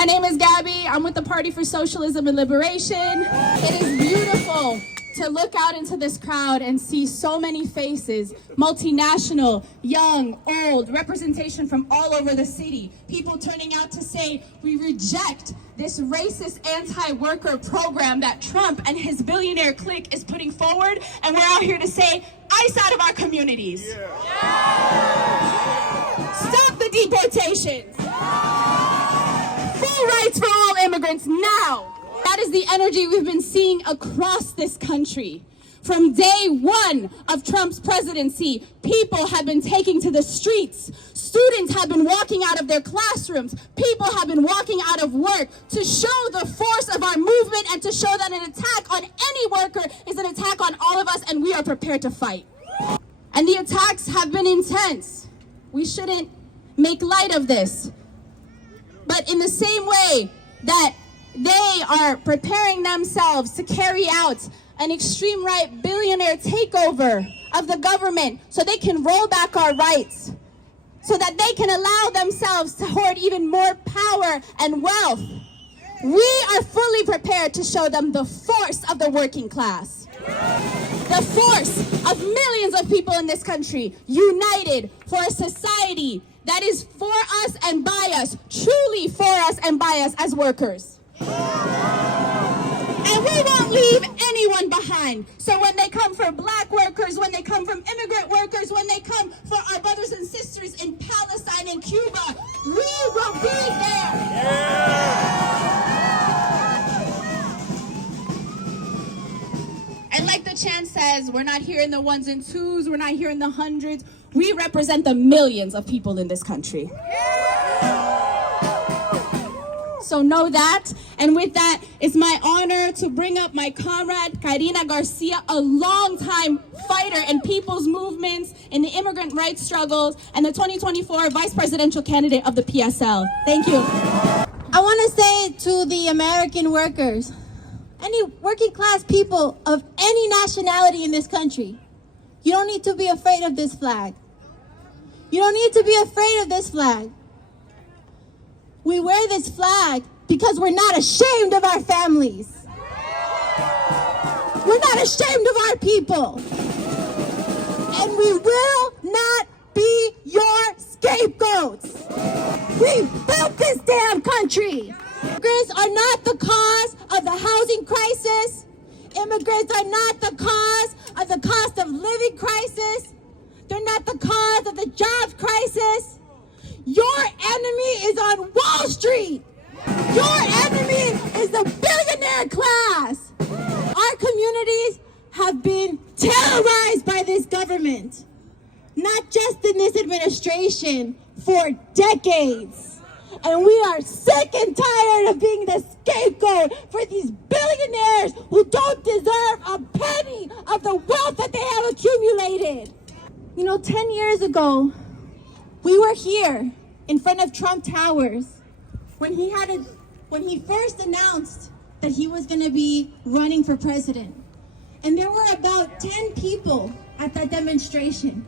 My name is Gabby. I'm with the Party for Socialism and Liberation. It is beautiful to look out into this crowd and see so many faces, multinational, young, old, representation from all over the city. People turning out to say, we reject this racist anti-worker program that Trump and his billionaire clique is putting forward, and we're out here to say, ICE out of our communities. Stop the deportations. Full rights for all immigrants now. That is the energy we've been seeing across this country. From day one of Trump's presidency, people have been taking to the streets. Students have been walking out of their classrooms. People have been walking out of work to show the force of our movement and to show that an attack on any worker is an attack on all of us, and we are prepared to fight. And the attacks have been intense. We shouldn't make light of this. But in the same way that they are preparing themselves to carry out an extreme right billionaire takeover of the government so they can roll back our rights, so that they can allow themselves to hoard even more power and wealth, we are fully prepared to show them the force of the working class. The force of millions of people in this country united for a society that is for us and by us, truly for us and by us as workers. And we won't leave anyone behind. So when they come for black workers, when they come from immigrant workers, when they come for our brothers and sisters in Palestine and Cuba, we will be there. And like the chant says, we're not here in the ones and twos, we're not here in the hundreds. We represent the millions of people in this country. So know that, and with that, it's my honor to bring up my comrade, Karina Garcia, a longtime fighter in people's movements, in the immigrant rights struggles, and the 2024 vice presidential candidate of the PSL. Thank you. I want to say to the American workers, any working class people of any nationality in this country, you don't need to be afraid of this flag. You don't need to be afraid of this flag. We wear this flag because we're not ashamed of our families. We're not ashamed of our people. And we will not be your scapegoats. We built this damn country. Immigrants are not the cause of the housing crisis. Immigrants are not the cause of the cost of living crisis. They're not the cause of the jobs crisis. Your enemy is on Wall Street. Your enemy is the billionaire class. Our communities have been terrorized by this government, not just in this administration, for decades. And we are sick and tired of being the scapegoat for these billionaires who don't deserve a penny of the wealth that they have accumulated. You know, 10 years ago, we were here in front of Trump Towers when he first announced that he was going to be running for president. And there were about 10 people at that demonstration.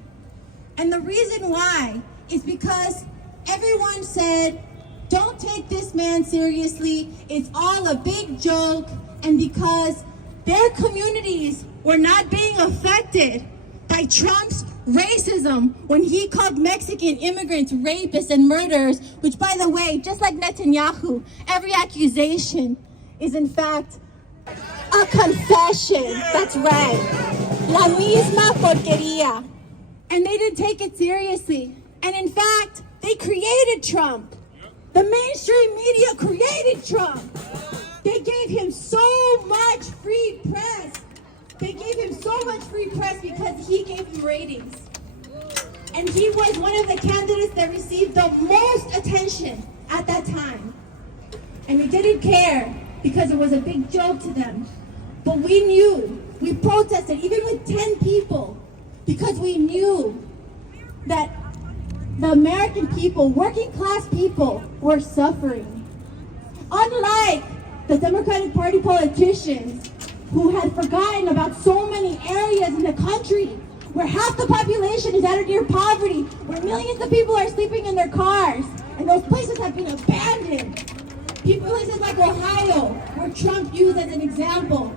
And the reason why is because everyone said, don't take this man seriously, it's all a big joke, and because their communities were not being affected by Trump's racism when he called Mexican immigrants rapists and murderers, which, by the way, just like Netanyahu, every accusation is in fact a confession. That's right. La misma porquería. And they didn't take it seriously. And in fact, they created Trump. The mainstream media created Trump. They gave him so much free press. They gave him so much free press because he gave them ratings. And he was one of the candidates that received the most attention at that time. And we didn't care because it was a big joke to them. But we knew, we protested, even with 10 people, because we knew that the American people, working class people, were suffering. Unlike the Democratic Party politicians who had forgotten about so many areas in the country where half the population is at near poverty, where millions of people are sleeping in their cars, and those places have been abandoned. Places like Ohio, where Trump used as an example,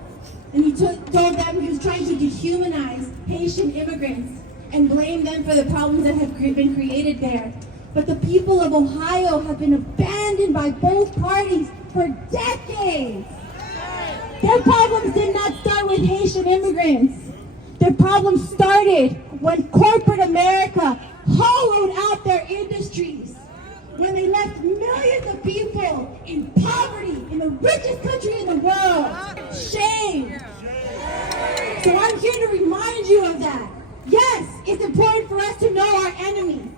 and he told them he was trying to dehumanize Haitian immigrants and blame them for the problems that have been created there. But the people of Ohio have been abandoned by both parties for decades. Their problems did not start with Haitian immigrants. Their problems started when corporate America hollowed out their industries, when they left millions of people in poverty in the richest country in the world. Shame. So I'm here to remind you of that. Yes, it's important for us to know our enemy.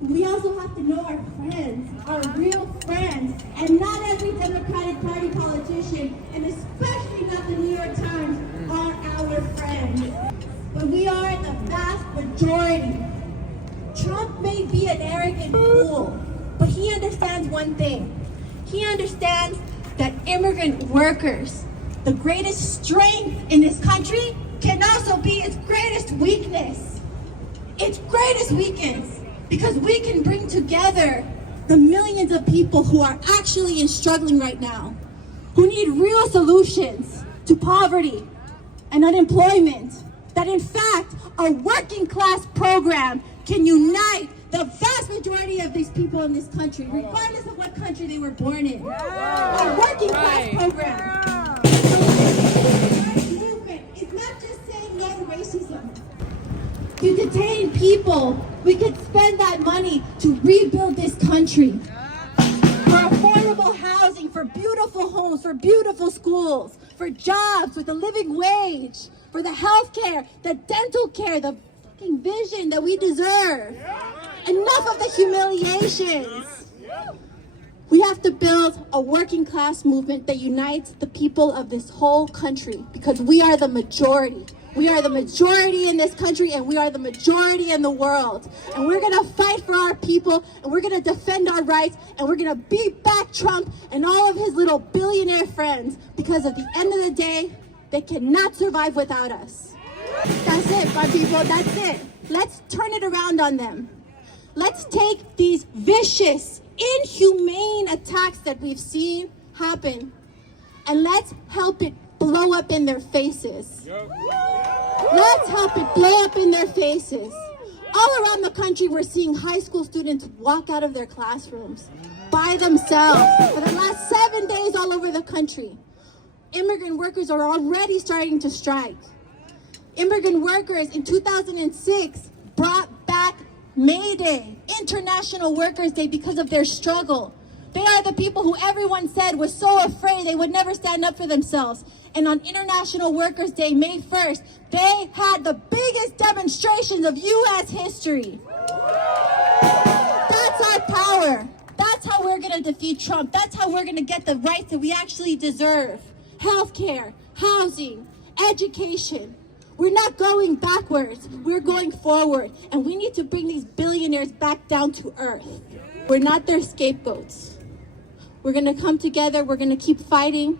We also have to know our friends, our real friends, and not every Democratic Party politician, and especially not the New York Times, are our friends. But we are the vast majority. Trump may be an arrogant fool, but he understands one thing. He understands that immigrant workers, the greatest strength in this country, can also be its greatest weakness. Its greatest weakness. Because we can bring together the millions of people who are actually struggling right now, who need real solutions to poverty and unemployment, that in fact a working class program can unite the vast majority of these people in this country, regardless of what country they were born in. A working class program. Movement is not just saying no to racism. To detain people, we could spend that money to rebuild this country. For affordable housing, for beautiful homes, for beautiful schools, for jobs with a living wage, for the health care, the dental care, the fucking vision that we deserve. Enough of the humiliations. We have to build a working class movement that unites the people of this whole country, because we are the majority. We are the majority in this country, and we are the majority in the world. And we're going to fight for our people, and we're going to defend our rights, and we're going to beat back Trump and all of his little billionaire friends, because at the end of the day, they cannot survive without us. That's it, my people. That's it. Let's turn it around on them. Let's take these vicious, inhumane attacks that we've seen happen, and let's help it blow up in their faces. Let's help it blow up in their faces. All around the country, we're seeing high school students walk out of their classrooms by themselves for the last 7 days all over the country. Immigrant workers are already starting to strike. Immigrant workers in 2006 brought back May Day, International Workers' Day, because of their struggle. They are the people who everyone said was so afraid they would never stand up for themselves. And on International Workers' Day, May 1st, they had the biggest demonstrations of U.S. history. That's our power. That's how we're going to defeat Trump. That's how we're going to get the rights that we actually deserve. Healthcare, housing, education. We're not going backwards. We're going forward. And we need to bring these billionaires back down to earth. We're not their scapegoats. We're going to come together. We're going to keep fighting.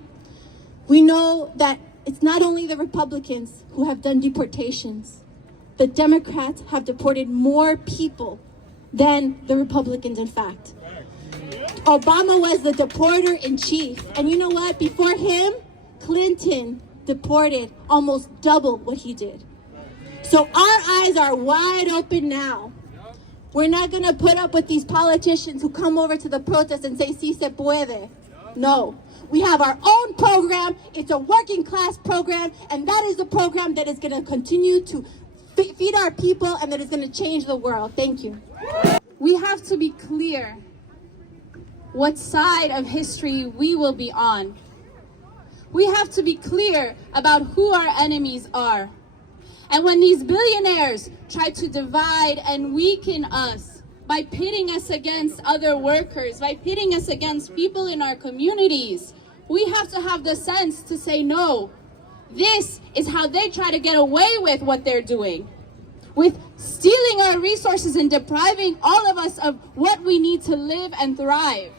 We know that it's not only the Republicans who have done deportations. The Democrats have deported more people than the Republicans, in fact. Obama was the deporter in chief. And you know what? Before him, Clinton deported almost double what he did. So our eyes are wide open now. We're not going to put up with these politicians who come over to the protest and say, "Si se puede." No. We have our own program. It's a working class program, and that is the program that is going to continue to feed our people and that is going to change the world. Thank you. We have to be clear what side of history we will be on. We have to be clear about who our enemies are. And when these billionaires try to divide and weaken us by pitting us against other workers, by pitting us against people in our communities, we have to have the sense to say, no, this is how they try to get away with what they're doing, with stealing our resources and depriving all of us of what we need to live and thrive.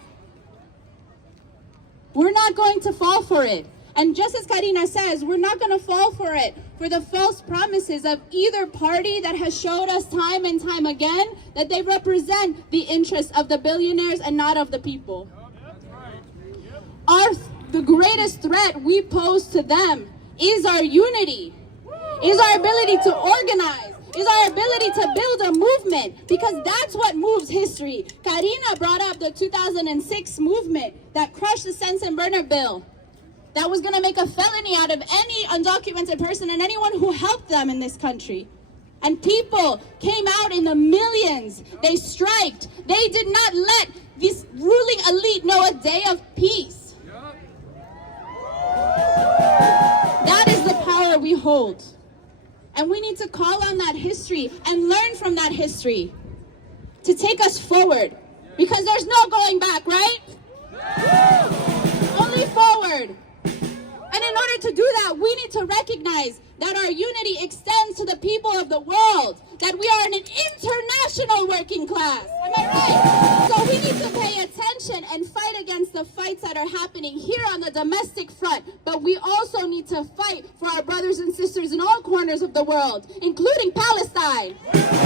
We're not going to fall for it. And just as Karina says, we're not going to fall for it, for the false promises of either party that has showed us time and time again that they represent the interests of the billionaires and not of the people. the greatest threat we pose to them is our unity, is our ability to organize, is our ability to build a movement, because that's what moves history. Karina brought up the 2006 movement that crushed the Sensenbrenner bill, that was going to make a felony out of any undocumented person and anyone who helped them in this country. And people came out in the millions. They striked. They did not let this ruling elite know a day of peace. That is the power we hold. And we need to call on that history and learn from that history to take us forward. Because there's no going back, right? Only forward. And in order to do that, we need to recognize that our unity extends to the people of the world, that we are an international working class. Am I right? So we need to pay attention and fight against the fights that are happening here on the domestic front, but we also need to fight for our brothers and sisters in all corners of the world, including Palestine.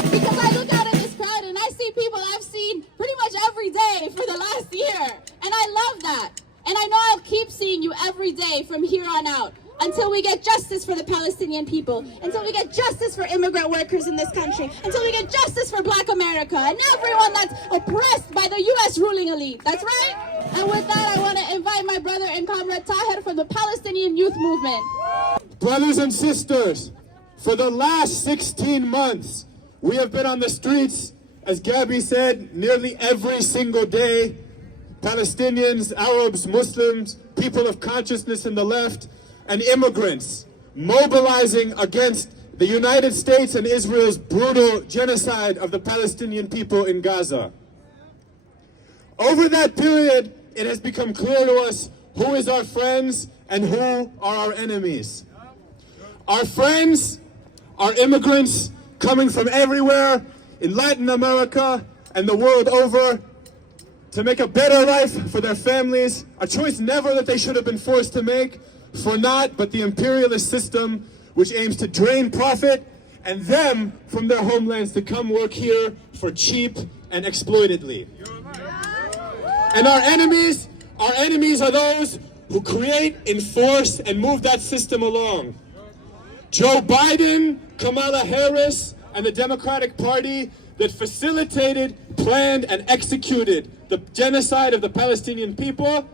Because I look out at this crowd and I see people I've seen pretty much every day for the last year, and I love that. And I know I'll keep seeing you every day from here on out until we get justice for the Palestinian people, until we get justice for immigrant workers in this country, until we get justice for Black America and everyone that's oppressed by the U.S. ruling elite. That's right. And with that, I want to invite my brother and comrade Tahir from the Palestinian Youth Movement. Brothers and sisters, for the last 16 months, we have been on the streets, as Gabby said, nearly every single day. Palestinians, Arabs, Muslims, people of consciousness in the left, and immigrants mobilizing against the United States and Israel's brutal genocide of the Palestinian people in Gaza. Over that period, it has become clear to us who is our friends and who are our enemies. Our friends are immigrants coming from everywhere in Latin America and the world over to make a better life for their families, a choice never that they should have been forced to make, for not but the imperialist system which aims to drain profit and them from their homelands to come work here for cheap and exploitedly. And our enemies are those who create, enforce, and move that system along. Joe Biden, Kamala Harris, and the Democratic Party that facilitated, planned, and executed the genocide of the Palestinian people,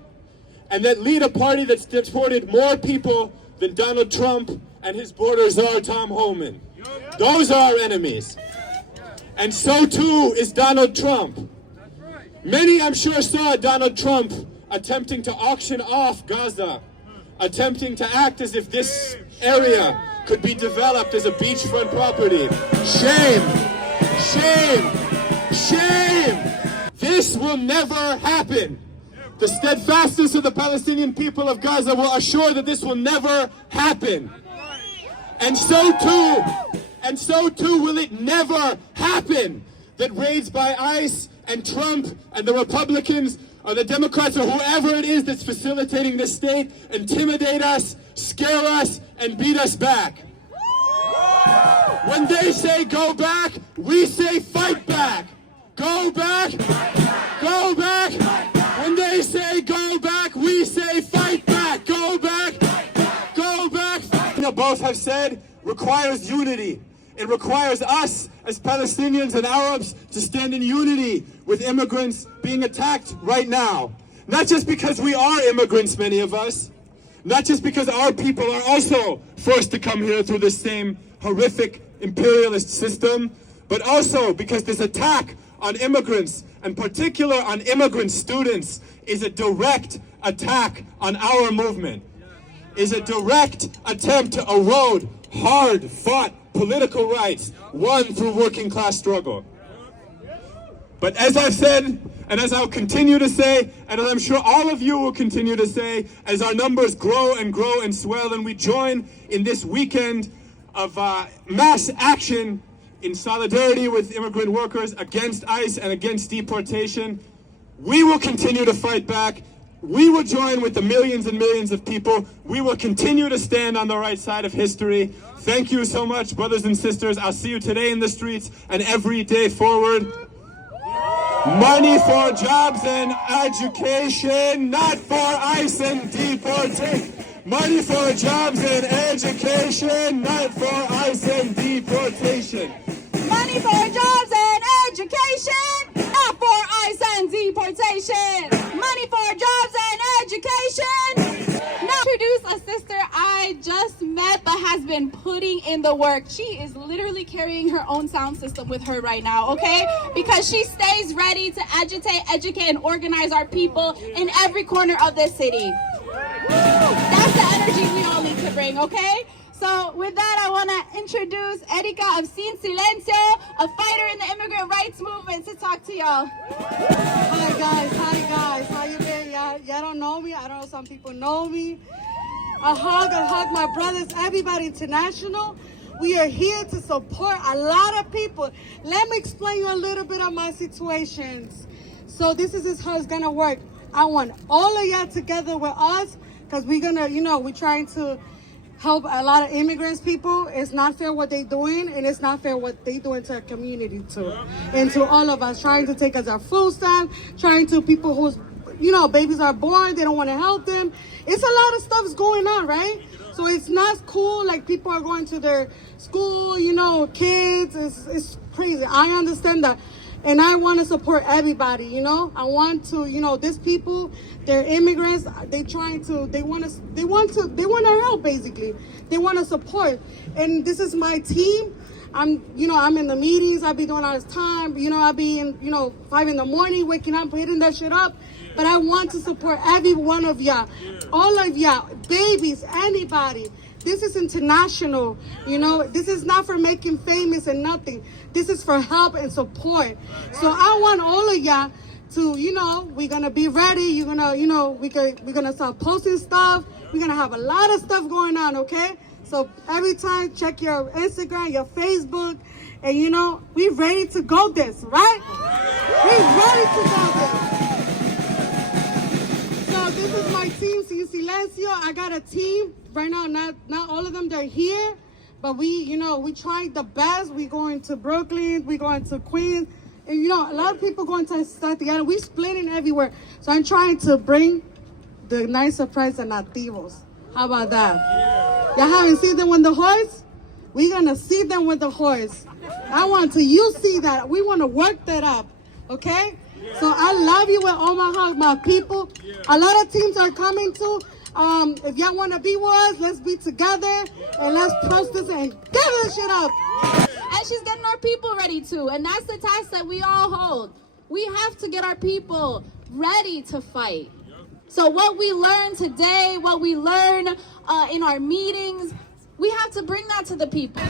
and that lead a party that's deported more people than Donald Trump and his border czar Tom Homan. Those are our enemies. And so too is Donald Trump. Many, I'm sure, saw Donald Trump attempting to auction off Gaza, attempting to act as if this area could be developed as a beachfront property. Shame, shame, shame! This will never happen. The steadfastness of the Palestinian people of Gaza will assure that this will never happen. And so too will it never happen that raids by ICE and Trump and the Republicans or the Democrats or whoever it is that's facilitating this state intimidate us, scare us, and beat us back. When they say go back, we say fight back. Go back, go back. When they say go back, we say fight back. Go back, go back. Both have said requires unity. It requires us as Palestinians and Arabs to stand in unity with immigrants being attacked right now. Not just because we are immigrants, many of us. Not just because our people are also forced to come here through the same horrific imperialist system, but also because this attack on immigrants, and particular on immigrant students, is a direct attack on our movement, is a direct attempt to erode hard-fought political rights won through working class struggle. But as I've said, and as I'll continue to say, and as I'm sure all of you will continue to say, as our numbers grow and swell, and we join in this weekend of mass action in solidarity with immigrant workers against ICE and against deportation, we will continue to fight back. We will join with the millions and millions of people. We will continue to stand on the right side of history. Thank you so much, brothers and sisters. I'll see you today in the streets and every day forward. Money for jobs and education, not for ICE and deportation. Money for jobs and education, not for ICE and deportation. Money for jobs and education, not for ICE and deportation. Money for jobs and education. Now, introduce a sister I just met but has been putting in the work. She is literally carrying her own sound system with her right now, okay? Because she stays ready to agitate, educate, and organize our people in every corner of this city. That's the energy we all need to bring, okay? So with that, I want to introduce Erika of Sin Silencio, a fighter in the immigrant rights movement, to talk to y'all. Hi guys, how you been? Y'all don't know me, I don't know, some people know me. I hug my brothers, everybody international. We are here to support a lot of people. Let me explain you a little bit of my situations. So this is how it's gonna work. I want all of y'all together with us, because we're gonna, we're trying to help a lot of immigrants people. It's not fair what they're doing, and it's not fair what they doing to our community too. And to all of us, trying to take us our food stamp, trying to people who's, babies are born, they don't want to help them. It's a lot of stuff's going on, right? So it's not cool, like people are going to their school, kids, it's crazy. I understand that. And I want to support everybody, I want to, these people, they're immigrants, they want to help basically. They want to support. And this is my team. I'm in the meetings, I be doing all this time, I be in, 5 in the morning, waking up, hitting that shit up. But I want to support every one of y'all, all of y'all, babies, anybody. This is international, this is not for making famous and nothing. This is for help and support. So I want all of y'all to, we're gonna be ready. You're gonna, we're gonna start posting stuff. We're gonna have a lot of stuff going on, okay? So every time, check your Instagram, your Facebook, and we're ready to go this, right? We're ready to go this. So this is my team, Sin Silencio. I got a team right now. Not all of them, they're here, but we tried the best. We going to Brooklyn, we going to Queens, and a lot of people going to Staten Island. We splitting everywhere. So I'm trying to bring the nice surprise of nativos. How about that? Y'all haven't seen them with the horse? We're gonna see them with the horse. I want to you see that. We want to work that up, okay? So I love you with all my heart, my people. A lot of teams are coming too. If y'all want to be with us, let's be together and let's post this and get this shit up. And she's getting our people ready too. And that's the task that we all hold. We have to get our people ready to fight. So what we learn today, what we learn in our meetings, we have to bring that to the people.